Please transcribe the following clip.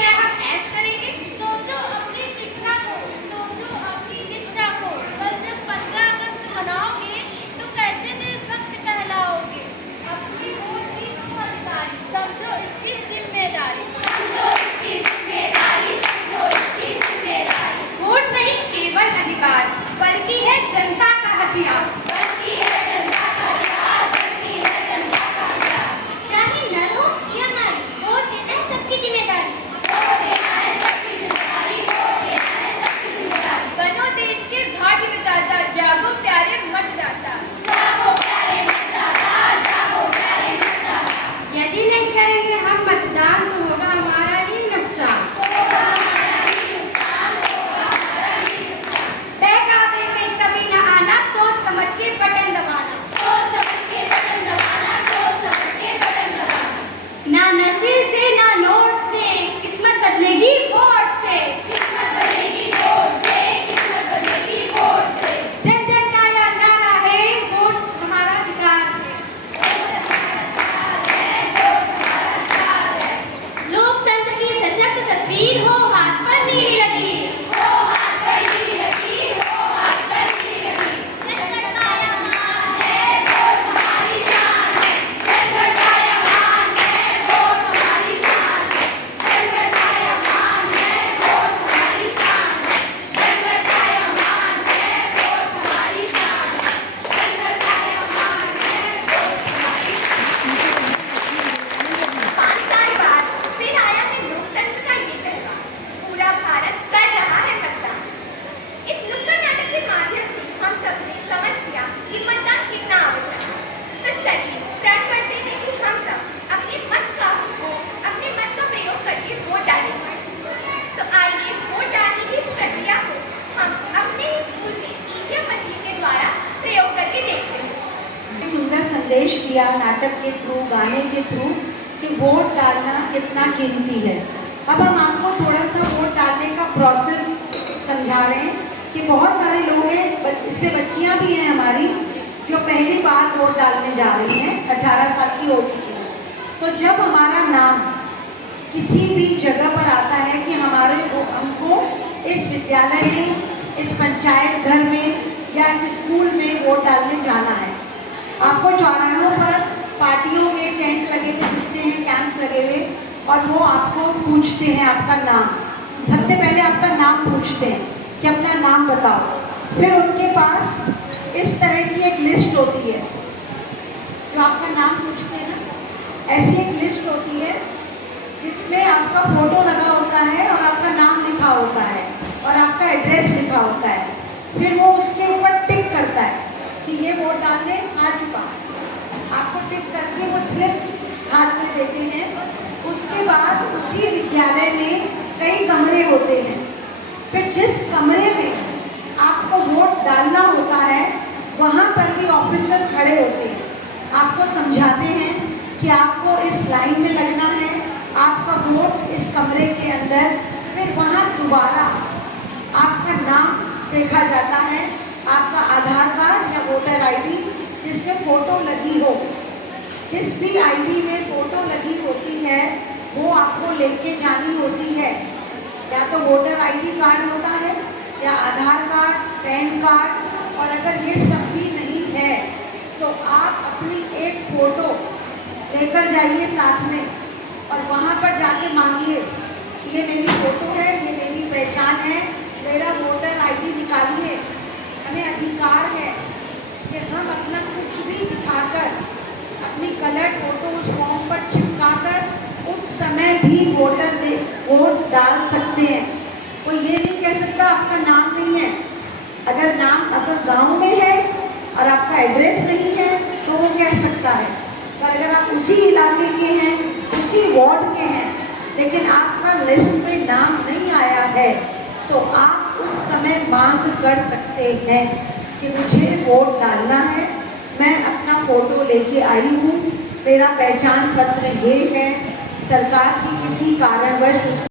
है हम ऐश करेंगे। सोचो अपनी शिक्षा को, सोचो अपनी दीक्षा को। कल जब 15 अगस्त मनाओगे तो कैसे देशभक्त कहलाओगे। अपनी वोट की तुम अधिकारी, समझो इसकी जिम्मेदारी, समझो इसकी जिम्मेदारी, समझो इसकी जिम्मेदारी। वोट नहीं केवल अधिकार बल्कि है जनता का हथियार, बल्कि है जनता का हथियार, बल्कि है जनता का हथियार। चाहे नर हो या नारी, वोट देना है सबकी जिम्मेदारी, वोट देना है सबकी जिम्मेदारी, वोट देना है सबकी जिम्मेदारी। बनो देश के भाग्य विधाता, जागो प्यारे मतदाता, जागो प्यारे मतदाता, जागो प्यारे मतदाता। यदि नहीं करेंगे हम मतदान तो होगा हमारा ही नुकसान, होगा हमारा ही नुकसान, होगा हमारा ही नुकसान। बहकावे में कभी न आना, सोच समझ के बटन दबाना, सोच समझ के बटन दबाना, सोच समझ के बटन दबाना। ना नशे से ना नोट से किस्मत बदलेगी वोट से, किस्मत बदलेगी वोट से, किस्मत बदलेगी वोट से। जन जन का यह नारा है, वोट हमारा अधिकार है, लोकतंत्र की सशक्त तस्वीर हो हाथ पर नीली लकीर, हो हाथ पर नीली लकीर, हो हाथ पर नीली लकीर। जनगण का यह मान है, वोट हमारी शान है, जनगण का यह मान है, वोट हमारी शान है, जनगण का यह मान है, वोट हमारी शान है, जनगण का यह मान है, वोट हमारी शान है, जनगण का यह मान है, वोट हमारी। 5 साल बाद फिर आया है लोकतंत्र का ये त्योहार, पूरा भारत कर रहा है मतदान। इस नुक्कड़ नाटक के माध्यम से हम सबने समझ लिया कि मतदान कितना आवश्यक है। तो चलिए प्रण करते हैं कि हम सब अपने मत का प्रयोग करके वोट डालेंगे। तो आइए वोट डालने की इस प्रक्रिया को हम अपने स्कूल में ईवीएम मशीन के द्वारा प्रयोग करके देखते हैं। सुंदर संदेश दिया नाटक के थ्रू, गाने के थ्रू कि वोट डालना कितना कीमती है। अब हम आपको थोड़ा सा वोट डालने का प्रोसेस समझा रहे हैं कि बहुत सारे लोग हैं, इसमें बच्चियां भी हैं हमारी जो पहली बार वोट डालने जा रही हैं, 18 साल की हो चुकी हैं। तो जब हमारा नाम किसी भी जगह पर आता है कि हमको इस विद्यालय में, इस पंचायत घर में या इस स्कूल में वोट डालने जाना है, आपको चौराहों पर पार्टियों के टेंट लगे हुए दिखते हैं, कैंप्स लगे हुए, और वो आपको पूछते हैं आपका नाम। सबसे पहले आपका नाम पूछते हैं कि अपना नाम बताओ। फिर उनके पास इस तरह की एक लिस्ट होती है, जो आपका नाम पूछते हैं ना, ऐसी एक लिस्ट होती है जिसमें आपका फोटो लगा होता है और आपका नाम लिखा होता है और आपका एड्रेस लिखा होता है। फिर वो उसके ऊपर टिक करता है कि ये वोट डालने आ चुका। आपको टिक करके वो स्लिप हाथ में देते हैं। उसके बाद उसी विद्यालय में कई कमरे होते हैं। फिर जिस कमरे में आपको वोट डालना होता है वहाँ पर भी ऑफिसर खड़े होते हैं, आपको समझाते हैं कि आपको इस लाइन में लगना है, आपका वोट इस कमरे के अंदर। फिर वहाँ दोबारा आपका नाम देखा जाता है, आपका आधार कार्ड या वोटर आईडी जिसमें फ़ोटो लगी हो, जिस भी आईडी में फ़ोटो लगी होती है वो आपको लेके जानी होती है। या तो वोटर आईडी कार्ड होता है या आधार कार्ड, पैन कार्ड, और अगर ये सब भी नहीं है तो आप अपनी एक फ़ोटो लेकर जाइए साथ में और वहाँ पर जाके मांगिए कि ये मेरी फ़ोटो है, ये मेरी पहचान है, मेरा वोटर आईडी निकालिए। हमें अधिकार है कि हम अपना कुछ भी दिखाकर अपनी कलर फोटो उस फॉर्म पर चिपकाकर उस समय भी वोट डाल सकते हैं। कोई ये नहीं कह सकता आपका नाम नहीं है। अगर गांव में है और आपका एड्रेस नहीं है तो वो कह सकता है, पर अगर आप उसी इलाके के हैं, उसी वार्ड के हैं, लेकिन आपका लिस्ट में नाम नहीं आया है तो आप उस समय मांग कर सकते हैं कि मुझे वोट डालना है, मैं अपना फ़ोटो लेके आई हूँ, मेरा पहचान पत्र ये है, सरकार की किसी कारणवश